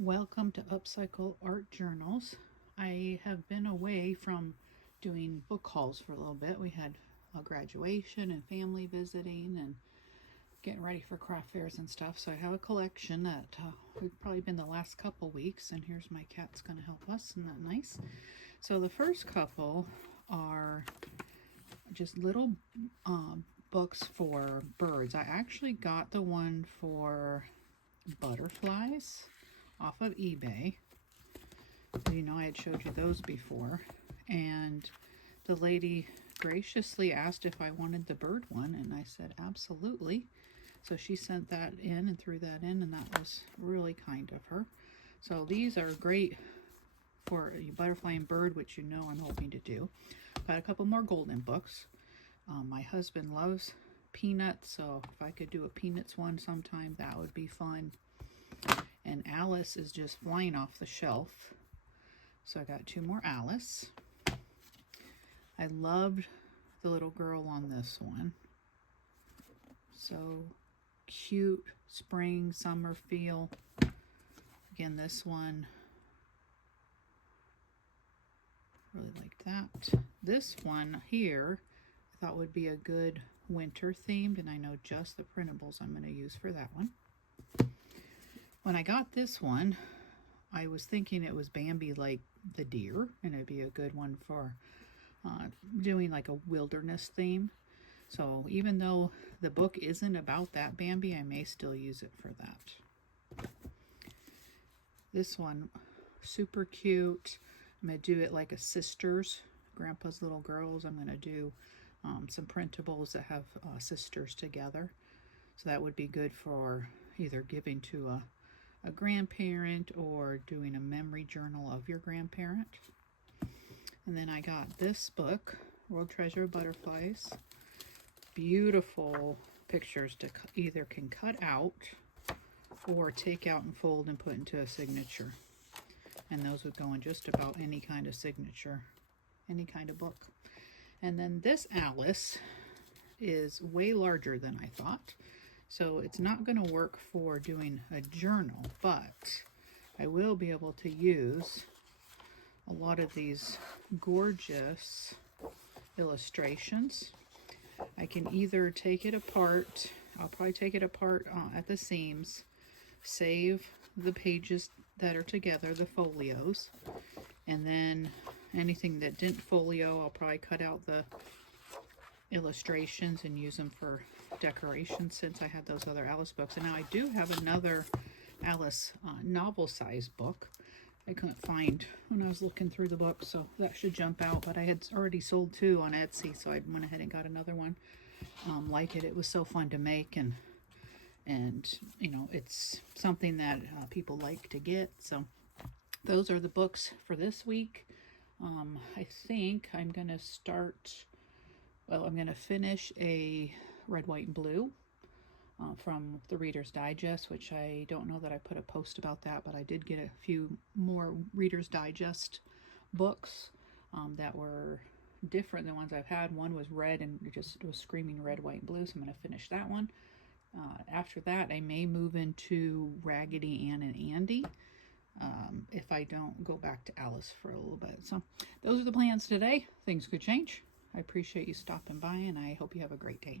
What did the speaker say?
Welcome to Upcycle Art Journals. I have been away from doing book hauls for a little bit. We had a graduation and family visiting and getting ready for craft fairs and stuff. So I have a collection that we've probably been the last couple weeks, and here's my cat's going to help us. Isn't that nice? So the first couple are just little books for birds. I actually got the one for butterflies off of eBay. You know, I had showed you those before, and the lady graciously asked if I wanted the bird one, and I said absolutely. So she sent that in and threw that in, and that was really kind of her. So these are great for a butterfly and bird, which you know I'm hoping to do. Got a couple more golden books. My husband loves peanuts, so if I could do a peanuts one sometime, that would be fun. And Alice is just flying off the shelf. So I got two more Alice. I loved the little girl on this one. So cute, spring, summer feel. Again, this one, really liked that. This one here, I thought would be a good winter themed, and I know just the printables I'm going to use for that one. When I got this one, I was thinking it was Bambi like the deer, and it'd be a good one for doing like a wilderness theme. So even though the book isn't about that Bambi, I may still use it for that. This one, super cute. I'm going to do it like a sisters, Grandpa's Little Girls. I'm going to do some printables that have sisters together. So that would be good for either giving to a grandparent or doing a memory journal of your grandparent. And then I got this book, World Treasure of Butterflies. Beautiful pictures to either can cut out or take out and fold and put into a signature. And those would go in just about any kind of signature, any kind of book. And then this Alice is way larger than I thought. So it's not going to work for doing a journal, but I will be able to use a lot of these gorgeous illustrations. I can either take it apart, I'll probably take it apart at the seams, save the pages that are together, the folios, and then anything that didn't folio, I'll probably cut out the illustrations and use them for decoration, since I had those other Alice books. And now I do have another Alice novel size book I couldn't find when I was looking through the book, so that should jump out. But I had already sold two on Etsy, so I went ahead and got another one. Like it was so fun to make, and you know, it's something that people like to get. So those are the books for this week. I think I'm gonna start, well, I'm gonna finish a Red, White, and Blue from the Reader's Digest, which I don't know that I put a post about that, but I did get a few more Reader's Digest books that were different than ones I've had. One was red and just was screaming red, white, and blue, so I'm going to finish that one. After that, I may move into Raggedy Ann and Andy if I don't go back to Alice for a little bit. So those are the plans today. Things could change. I appreciate you stopping by, and I hope you have a great day.